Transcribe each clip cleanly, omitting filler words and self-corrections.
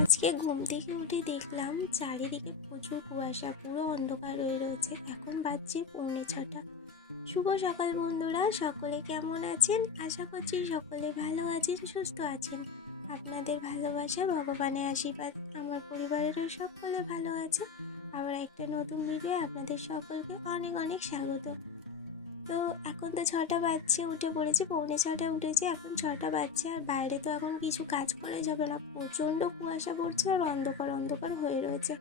আজকে ঘুম থেকে উঠে দেখলাম চারিদিকে প্রচুর কুয়াশা, পুরো অন্ধকার হয়ে রয়েছে। এখন বাজছে 6:45। শুভ সকাল বন্ধুরা, সকলে কেমন আছেন? আশা করছি সকলে ভালো আছেন, সুস্থ আছেন। আপনাদের ভালোবাসা, ভগবানের আশীর্বাদ আমার পরিবারেরও সকলে ভালো আছে। আবার একটা নতুন ভিডিও আপনাদের সকলকে অনেক অনেক স্বাগত। তো এখন তো 6টা বাজছে, উঠে পড়েছি, 6:45 উঠেছি, এখন 6টা বাজছে। আর বাইরে তো এখন কিছু কাজ করা যাবে না, প্রচণ্ড কুয়াশা পড়ছে আর অন্ধকার অন্ধকার হয়ে রয়েছে।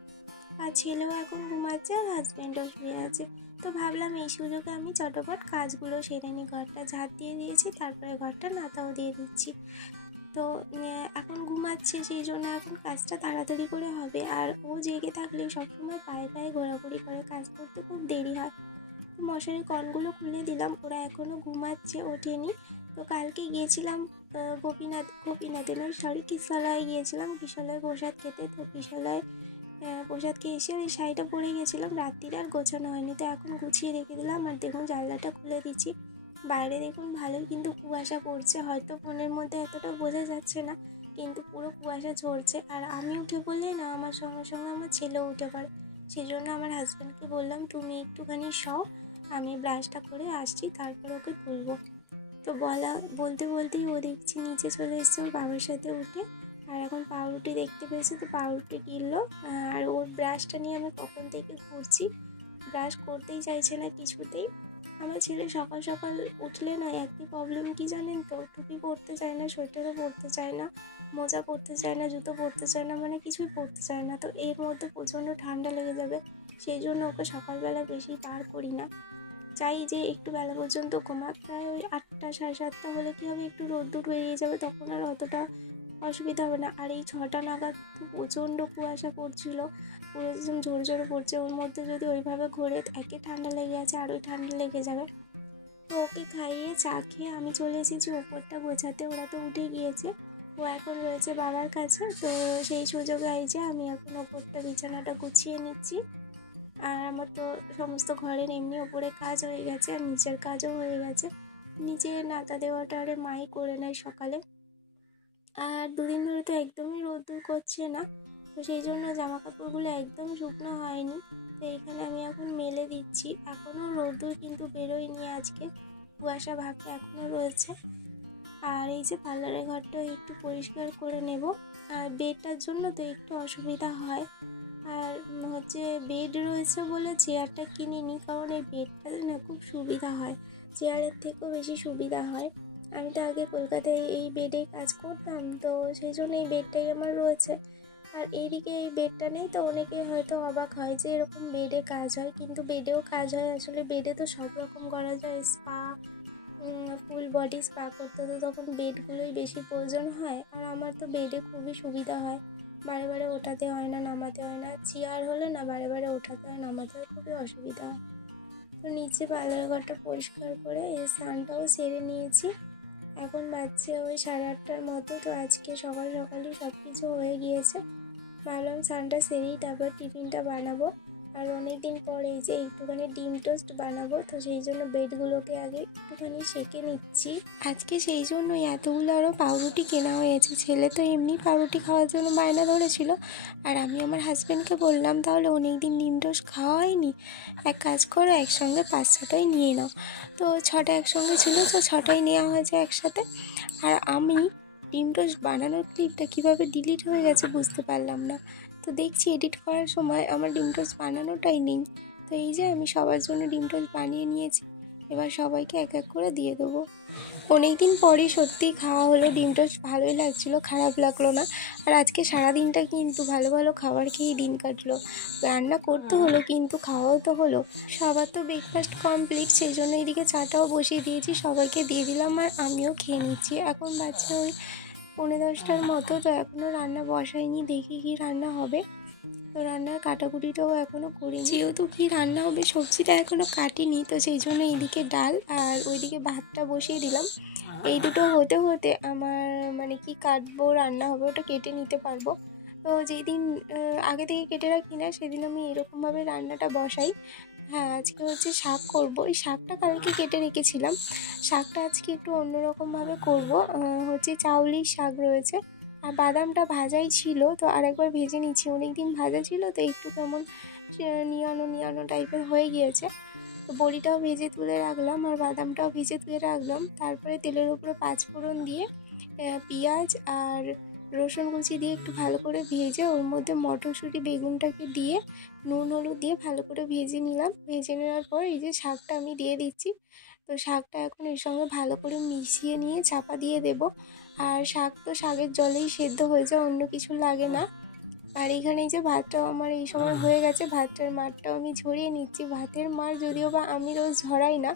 আর ছেলেও এখন ঘুমাচ্ছে আর হাজব্যান্ডও শুয়ে আছে। তো ভাবলাম এই সুযোগে আমি চটপট কাজগুলো সেরে নিই। ঘরটা ঝাঁট দিয়ে দিয়েছি, তারপরে ঘরটা নাতাও দিয়ে দিচ্ছি। তো এখন ঘুমাচ্ছে, সেই জন্য এখন কাজটা তাড়াতাড়ি করে হবে। আর ও জেগে থাকলে সবসময় পায়ে পায়ে ঘোরাঘুরি করে, কাজ করতে খুব দেরি হয়। মশারির কর্নগুলো খুলে দিলাম, ওরা এখনও ঘুমাচ্ছে, ওঠেনি। তো কালকে গিয়েছিলাম কিশলয়ে গিয়েছিলাম, কিশলয়ে প্রসাদ খেতে। তো কিশলয়ে প্রসাদ খেয়ে এসে ওই শাড়িটা পরে গেছিলাম, রাত্রিরে আর গোছানো হয়নি। তো এখন গুছিয়ে রেখে দিলাম। আর দেখুন জানলাটা খুলে দিচ্ছি, বাইরে দেখুন ভালোই কিন্তু কুয়াশা পড়ছে। হয়তো ফোনের মধ্যে এতটা বোঝা যাচ্ছে না, কিন্তু পুরো কুয়াশা ঝরছে। আর আমি উঠে পড়লে না, আমার সঙ্গে সঙ্গে আমার ছেলেও উঠে পড়ে। সেই জন্য আমার হাজব্যান্ডকে বললাম, তুমি একটুখানি শও, আমি ব্রাশটা করে আসছি, তারপর ওকে তুলবো। তো বলতে বলতেই ও দেখছি নিচে চলে এসছে ওর বাবার সাথে উঠে। আর এখন পাউরুটি দেখতে পেয়েছে, তো পাউরুটি কিনলো। আর ওর ব্রাশটা নিয়ে আমি কখন থেকে ঘুরছি, ব্রাশ করতেই চাইছে না কিছুতেই। আমার ছেলে সকাল সকাল উঠলে না একটি প্রবলেম কি জানেন তো, টুপি পরতে চায় না, সোয়েটারও পরতে চায় না, মোজা পরতে চায় না, জুতো পরতে চায় না, মানে কিছুই পরতে চায় না। তো এর মধ্যে প্রচণ্ড ঠান্ডা লেগে যাবে, সেই জন্য ওকে সকালবেলা বেশি পার করি না। চাই যে একটু বেলা পর্যন্ত ঘুমাক। প্রায় ওই 8টা 7:30 হলে কী হবে, একটু রোদ্দুর বেরিয়ে যাবে, তখন আর অতটা অসুবিধা হবে না। আর এই 6টা নাগাদ তো প্রচণ্ড কুয়াশা পড়ছিল, পুরো একদম জোরে জোরে পড়ছে। ওর মধ্যে যদি ওইভাবে ঘোরে, একে ঠান্ডা লেগে আছে আর ওই ঠান্ডা লেগে যাবে। তো ওকে খাইয়ে চা খেয়ে আমি চলে এসেছি ওপরটা গোছাতে। ওরা তো উঠে গিয়েছে, ও এখন রয়েছে বাবার কাছে। তো সেই সুযোগে এই যে আমি এখন ওপরটা বিছানাটা গুছিয়ে নিচ্ছি। আর আমার তো সমস্ত ঘরের এমনি ওপরে কাজ হয়ে গেছে, আর নিচের কাজও হয়ে গেছে। নিচে নাতা দেওয়াটা আরে মাই করে নেয় সকালে। আর দুদিন ধরে তো একদমই রোদ্দুর করছে না, তো সেই জন্য জামা কাপড়গুলো একদম শুকনো হয়নি। তো এখানে আমি এখন মেলে দিচ্ছি। এখনও রোদ্দুর কিন্তু বেরোয়নি, আজকে কুয়াশা ভাবটা এখনও রয়েছে। আর এই যে পার্লারের ঘরটাও একটু পরিষ্কার করে নেব। আর বেডটার জন্য তো একটু অসুবিধা হয়। আর হচ্ছে বেড রয়েছে বলে চেয়ারটা কিনিনি, কারণ এই বেডটাতে না খুব সুবিধা হয়, চেয়ারের থেকেও বেশি সুবিধা হয়। আমি তো আগে কলকাতায় এই বেডেই কাজ করতাম, তো সেই জন্য এই বেডটাই আমার রয়েছে। আর এইদিকে এই বেডটা নেই, তো অনেকে হয়তো অবাক হয় যে এরকম বেডে কাজ হয়, কিন্তু বেডেও কাজ হয়। আসলে বেডে তো সব রকম করা যায়, স্পা, ফুল বডি স্পা করতে, তো তখন বেডগুলোই বেশি প্রয়োজন হয়। আর আমার তো বেডে খুবই সুবিধা হয়, বারে বারে ওঠাতে হয় না, নামাতে হয় না। চেয়ার হলে না বারে বারে ওঠাতে হয়, নামাতে হয়, খুবই অসুবিধা হয়। তো নিচে পার্লার ঘরটা পরিষ্কার করে এই স্নানটাও সেরে নিয়েছি। এখন বাজছে ওই 8:30টার মতো। তো আজকে সকাল সকালই সব কিছু হয়ে গিয়েছে। ভাবলাম স্নানটা সেরেই তারপর টিফিনটা বানাবো। আর অনেক দিন পরে এই যে একটুখানি ডিম টোস্ট বানাবো, তো সেই জন্য ব্রেডগুলোকে আগে একটুখানি সেঁকে নিচ্ছি। আজকে সেই জন্যই এতগুলো আরও পাউরুটি কেনা হয়েছে। ছেলে তো এমনি পাউরুটি খাওয়ার জন্য বায়না ধরেছিল, আর আমি আমার হাজব্যান্ডকে বললাম, তাহলে অনেক দিন ডিম টোস্ট খাওয়া হয়নি, এক কাজ করো একসঙ্গে 5-6টাই নিয়ে নাও। তো 6টা একসঙ্গে ছিল, তো 6টাই নেওয়া হয়েছে একসাথে। আর আমি ডিম টোস্ট বানানোর ক্লিপটা কীভাবে ডিলিট হয়ে গেছে বুঝতে পারলাম না। তো দেখছি এডিট করার সময় আমার ডিম টোস্ট বানানোটাই নেই। তো এই যে আমি সবার জন্য ডিম টোস্ট বানিয়ে নিয়েছি, এবার সবাইকে এক এক করে দিয়ে দেবো। অনেক দিন পরে সত্যিই খাওয়া হলো ডিম টোস্ট, ভালোই লাগছিলো, খারাপ লাগলো না। আর আজকে সারাদিনটা কিন্তু ভালো ভালো খাবার খেয়েই দিন কাটলো। রান্না করতে হলো কিন্তু খাওয়াও তো হলো। সবার তো ব্রেকফাস্ট কমপ্লিট, সেই জন্য এদিকে চাটাও বসিয়ে দিয়েছি, সবাইকে দিয়ে দিলাম আর আমিও খেয়ে নিচ্ছি। এখন বাচ্চা ওই 9:30টার মতো, তো এখনও রান্না বসাইনি, দেখি কি রান্না হবে। তো রান্নার কাটাকুটিটাও এখনও করিনি, যেহেতু কী রান্না হবে সবজিটা এখনও কাটিনি, তো সেই জন্য এইদিকে ডাল আর ওইদিকে ভাতটা বসিয়ে দিলাম। এই দুটো হতে হতে আমার মানে কি কাটবো, রান্না হবে ওটা কেটে নিতে পারবো। তো যেই দিন আগে থেকে কেটে রাখি না, সেদিন আমি এরকমভাবে রান্নাটা বসাই। হ্যাঁ, আজকে হচ্ছে শাক করবো। এই শাকটা কালকে কেটে রেখেছিলাম, শাকটা আজকে একটু অন্যরকমভাবে করবো। হচ্ছে চাউলির শাক রয়েছে, আর বাদামটা ভাজাই ছিল, তো আরেকবার ভেজে নিচ্ছি। অনেক দিন ভাজা ছিল তো একটু কেমন নিয়ানো টাইপের হয়ে গিয়েছে। তো বড়িটাও ভেজে তুলে রাখলাম আর বাদামটাও ভেজে তুলে রাখলাম। তারপরে তেলের উপরে পাঁচফোড়ন দিয়ে পেঁয়াজ আর রসুন কুচি দিয়ে একটু ভালো করে ভেজে ওর মধ্যে মটরশুঁটি বেগুনটাকে দিয়ে নুন হলুদ দিয়ে ভালো করে ভেজে নিলাম। ভেজে নেওয়ার পর এই যে শাকটা আমি দিয়ে দিচ্ছি। তো শাকটা এখন এর সঙ্গে ভালো করে মিশিয়ে নিয়ে চাপা দিয়ে দেব। আর শাক তো শাকের জলেই সেদ্ধ হয়ে যায়, অন্য কিছু লাগে না। আর এখানে এই যে ভাতটাও আমার এই সময় হয়ে গেছে, ভাতটার মারটাও আমি ঝরিয়ে নিচ্ছি। ভাতের মার যদিও বা আমি রোজ ঝরাই না,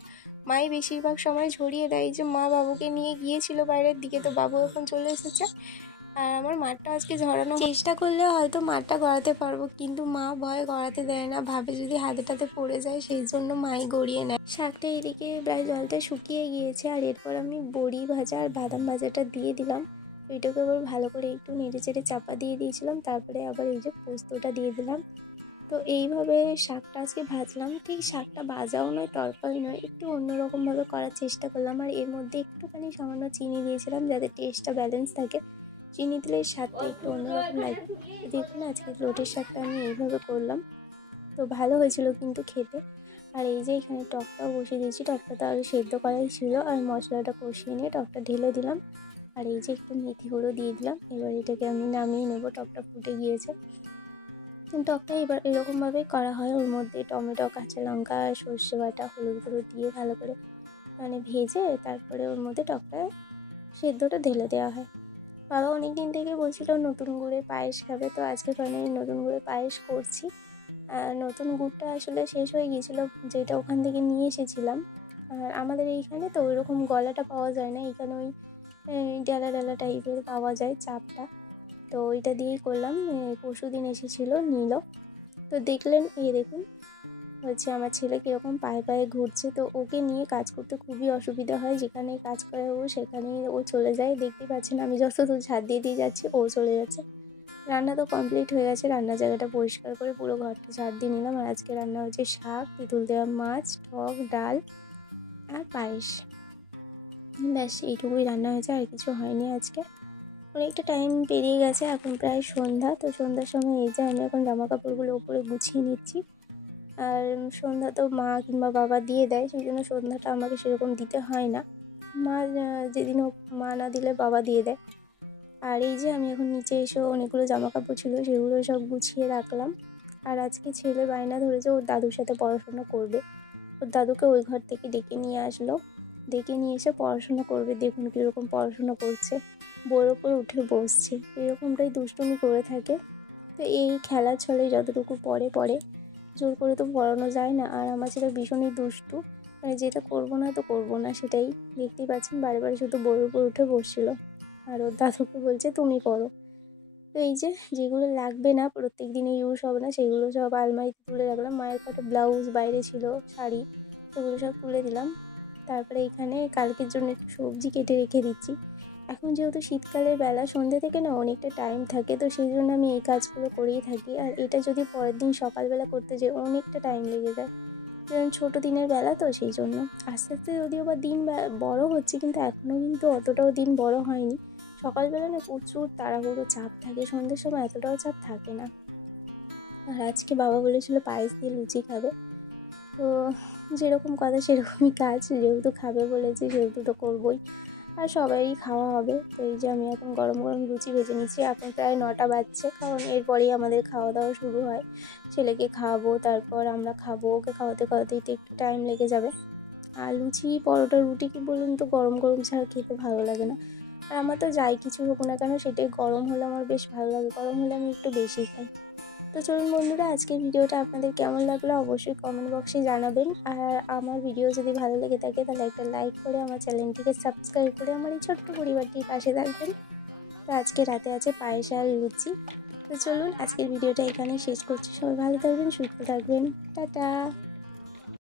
মাই বেশিরভাগ সময় ঝরিয়ে দেয়। যে মা বাবুকে নিয়ে গিয়েছিল বাইরের দিকে, তো বাবু এখন চলে এসেছে। আর আমার মারটা আজকে ঝরানো চেষ্টা করলে হয়তো মারটা গড়াতে পারবো, কিন্তু মা ভয়ে গড়াতে দেয় না, ভাবে যদি হাতেটাতে পড়ে যায়, সেই জন্য মাই গড়িয়ে নেয়। শাকটা এদিকে প্রায় জলটা শুকিয়ে গিয়েছে আর এরপর আমি বড়ি ভাজা আর বাদাম ভাজাটা দিয়ে দিলাম। ওইটাকে আবার ভালো করে একটু নেড়ে চেড়ে চাপা দিয়ে দিয়েছিলাম। তারপরে আবার এই যে পোস্তটা দিয়ে দিলাম। তো এইভাবে শাকটা আজকে ভাজলাম। ঠিক শাকটা ভাজাও নয়, তরকারি নয়, একটু অন্যরকমভাবে করার চেষ্টা করলাম। আর এর মধ্যে একটুখানি সামান্য চিনি দিয়েছিলাম যাতে টেস্টটা ব্যালেন্স থাকে। চিনি দিলে স্বাদটা একটু অন্যরকম লাগে। দেখুন আজকে লোটের শাকটা আমি এইভাবে করলাম, তো ভালো হয়েছিল কিন্তু খেতে। আর এই যে এখানে টকটাও বসিয়ে দিয়েছি, টকটা তো আগে সেদ্ধ করাই ছিল। আর মশলাটা কষিয়ে নিয়ে টকটা ঢেলে দিলাম। আর এই যে একটু মেথি গুঁড়ো দিয়ে দিলাম। এবার এটাকে আমি নামিয়ে নেবো, টকটা ফুটে গিয়েছে। টকটা এবার এরকমভাবেই করা হয়, ওর মধ্যে টমেটো, কাঁচা লঙ্কা, সর্ষে বাটা, হলুদ গুঁড়ো দিয়ে ভালো করে ভেজে তারপরে ওর মধ্যে টকটা সেদ্ধটা ঢেলে দেওয়া হয়। বাবা অনেক দিন থেকে বলছিল নতুন গুড়ে পায়েস খাবে, তো আজকে ফাইনালি নতুন গুড়ে পায়েস করছি। নতুন গুড়টা আসলে শেষ হয়ে গিয়েছিল, যেটা ওখান থেকে নিয়ে এসেছিলাম। আর আমাদের এইখানে তো ওইরকম গলাটা পাওয়া যায় না, এখানে ওই ডালা ডালা টাইপের পাওয়া যায় চাপটা। তো ওইটা দিয়েই করলাম। পরশু দিন এসেছিলো নিল, তো দেখলেন এই দেখুন হচ্ছে আমার ছেলে কীরকম পায়ে পায়ে ঘুরছে। তো ওকে নিয়ে কাজ করতে খুবই অসুবিধা হয়, যেখানে কাজ করে ও সেখানেই ও চলে যায়। দেখতে পাচ্ছেন আমি যত দূর ঝাড় দিয়ে যাচ্ছি ও চলে যাচ্ছে। রান্না তো কমপ্লিট হয়ে গেছে, রান্নার জায়গাটা পরিষ্কার করে পুরো ঘরটা ঝাড় দিয়ে নিলাম। আর আজকে রান্না হচ্ছে শাক, তেঁতুল দেওয়া মাছ, টক ডাল আর পায়েস। ব্যাস এইটুকুই রান্না হয়েছে, আর কিছু হয়নি আজকে। অনেকটা টাইম পেরিয়ে গেছে, এখন প্রায় সন্ধ্যা। তো সন্ধ্যার সময় এই যে আমি এখন জামা কাপড়গুলো উপরে গুছিয়ে নিচ্ছি। আর সন্ধ্যা তো মা কিংবা বাবা দিয়ে দেয়, সেই জন্য সন্ধ্যাটা আমাকে সেরকম দিতে হয় না। মা যেদিন হোক, মা না দিলে বাবা দিয়ে দেয়। আর এই যে আমি এখন নিচে এসে অনেকগুলো জামা কাপড় ছিল সেগুলো সব গুছিয়ে রাখলাম। আর আজকে ছেলে বায়না ধরেছে ওর দাদুর সাথে পড়াশোনা করবে। ওর দাদুকে ওই ঘর থেকে ডেকে নিয়ে আসলো, ডেকে নিয়ে এসে পড়াশোনা করবে। দেখুন কীরকম পড়াশোনা করছে, বইয়ের ওপর উঠে বসছে, এরকমটাই দুষ্টুমি করে থাকে। তো এই খেলার ছলে যতটুকু পড়ে, জোর করে তো পড়ানো যায় না। আর আমার ছেলে ভীষণই দুষ্টু, যেটা করবো না তো করবো না সেটাই। দেখতেই পাচ্ছেন বারে বারে শুধু বইয়ের উপর উঠে বসছিল। আর ওর দাদুকে বলছে তুমি করো। তো এই যে যেগুলো লাগবে না, প্রত্যেক দিনে ইউজ হবে না, সেগুলো সব আলমারিতে তুলে রাখলাম। মায়ের কটা ব্লাউজ বাইরে ছিল, শাড়ি, সেগুলো সব তুলে দিলাম। তারপরে এখানে কালকের জন্য একটু সবজি কেটে রেখে দিচ্ছি। এখন যেহেতু শীতকালের বেলা, সন্ধ্যে থেকে না অনেকটা টাইম থাকে, তো সেই জন্য আমি এই কাজগুলো করেই থাকি। আর এটা যদি পরের দিন সকালবেলা করতে যাই অনেকটা টাইম লেগে যায়, কারণ ছোটো দিনের বেলা তো সেই জন্য। আস্তে আস্তে যদিও বা দিন বড় হচ্ছে, কিন্তু এখনও কিন্তু অতটাও দিন বড় হয়নি। সকালবেলা না প্রচুর তাড়াহুড়ো, চাপ থাকে, সন্ধ্যের সময় এতটাও চাপ থাকে না। আর আজকে বাবা বলেছিল পায়েস দিয়ে লুচি খাবে, তো যেরকম কথা সেরকমই কাজ, যেহেতু খাবে বলেছি সেহেতু তো করবোই, আর সবারই খাওয়া হবে। তো এই যে আমি এখন গরম গরম লুচি ভেজে নিচ্ছি। এখন প্রায় 9টা বাজছে, কারণ এরপরেই আমাদের খাওয়া দাওয়া শুরু হয়। ছেলেকে খাওয়াবো, তারপর আমরা খাবো, ওকে খাওয়াতে খাওয়াতেই তো একটু টাইম লেগে যাবে। আর লুচি, পরোটা, রুটি কি বলুন তো, গরম গরম ছাড়া খেতে ভালো লাগে না। আর আমার তো যাই কিছু হোক না কেন সেটাই গরম হলে আমার বেশ ভালো লাগে, গরম হলে আমি একটু বেশি খাই। তো চলুন বন্ধুরা, আজকের ভিডিওটা আপনাদের কেমন লাগলো অবশ্যই কমেন্ট বক্সে জানাবেন। আর আমার ভিডিও যদি ভালো লেগে থাকে তাহলে একটা লাইক করে আমার চ্যানেলটিকে সাবস্ক্রাইব করে আমার এই ছোট্ট পরিবারটির পাশে থাকবেন। তো আজকে রাতে আছে পায়েস আর লুচি। তো চলুন আজকের ভিডিওটা এখানে শেষ করছি। সবাই ভালো থাকবেন, সুস্থ থাকবেন, টাটা।